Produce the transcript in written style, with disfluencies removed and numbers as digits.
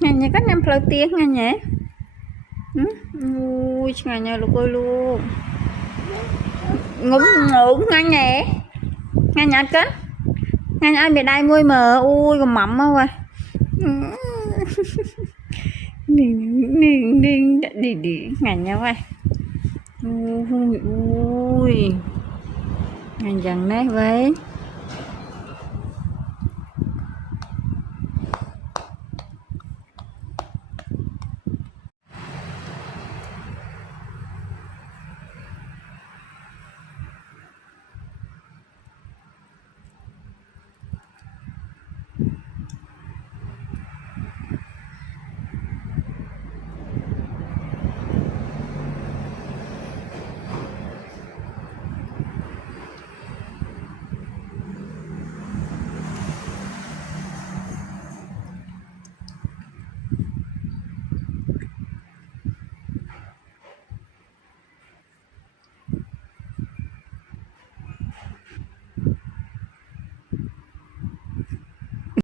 ngày nhé các em phơi tiếng ngày nhé ui ngày nhớ lục ơi luôn ngủ ngủ ngay nhé ngay nhặt cất ngay ai bị đai môi mờ ui còn mắm không à đi ngày nhớ vậy ui ngày dần đấy vậy